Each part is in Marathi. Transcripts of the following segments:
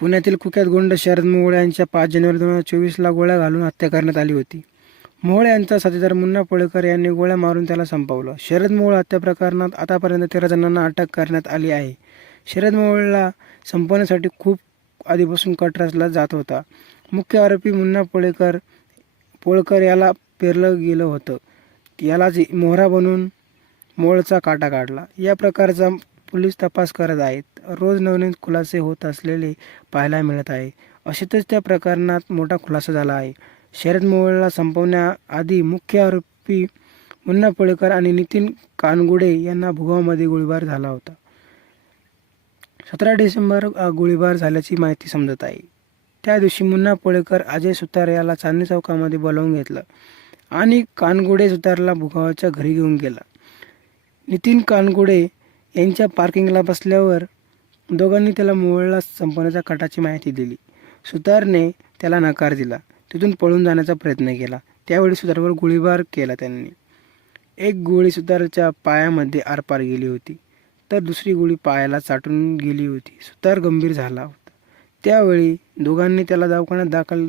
पुण्यातील कुख्यात गुंड शरद मोहोळ यांच्या 5 जानेवारी 2024ला गोळ्या घालून हत्या करण्यात आली होती. मोहोळ यांचा साथीदार मुन्ना पळेकर यांनी गोळ्या मारून त्याला संपवलं. शरद मोहोळ हत्या प्रकरणात आतापर्यंत 13 जणांना अटक करण्यात आली आहे. शरद मोहोळला संपवण्यासाठी खूप आधीपासून कट रचला जात होता. मुख्य आरोपी मुन्ना पोळकर याला पेरलं गेलं होतं. यालाच मोहरा बनवून मोहोळचा काटा काढला. या प्रकारचा पोलीस तपास करत आहेत. रोज नवनवीन खुलासे होत असलेले पाहायला मिळत आहे. अशातच त्या प्रकरणात मोठा खुलासा झाला आहे. शरद मोहोळला संपवण्याआधी मुख्य आरोपी मुन्ना पळेकर आणि नितीन कानगुडे यांना भुगावमध्ये गोळीबार झाला होता. 17 डिसेंबर गोळीबार झाल्याची माहिती समजत आहे. त्या दिवशी मुन्ना पळेकर अजय सुतार याला चांदणी चौकामध्ये बोलावून घेतलं आणि कानगुडे सुतारला भुगावच्या घरी घेऊन गेला. नितीन कानगुडे यांच्या पार्किंगला बसल्यावर दोघांनी त्याला मोहोळला संपवण्याच्या कटाची माहिती दिली. सुतारने त्याला नकार दिला. तिथून पळून जाण्याचा प्रयत्न केला. त्यावेळी सुतारवर गोळीबार केला त्यांनी. एक गोळी सुतारच्या पायामध्ये आरपार गेली होती, तर दुसरी गोळी पायाला चाटून गेली होती. सुतार गंभीर झाला होता. त्यावेळी दोघांनी त्याला दवाखान्यात दाखल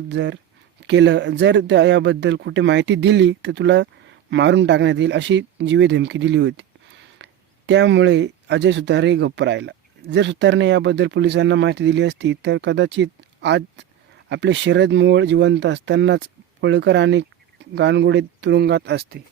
केलं. जर याबद्दल कुठे माहिती दिली तर तुला मारून टाकण्यात येईल अशी जीवे धमकी दिली होती. त्यामुळे अजय सुतारही गप्प राहिला. जर सुतारने याबद्दल पोलिसांना माहिती दिली असती तर कदाचित आज आपले शरद मोहोळ जिवंत असतानाच पळेकर आणि कानगुडे तुरुंगात असते.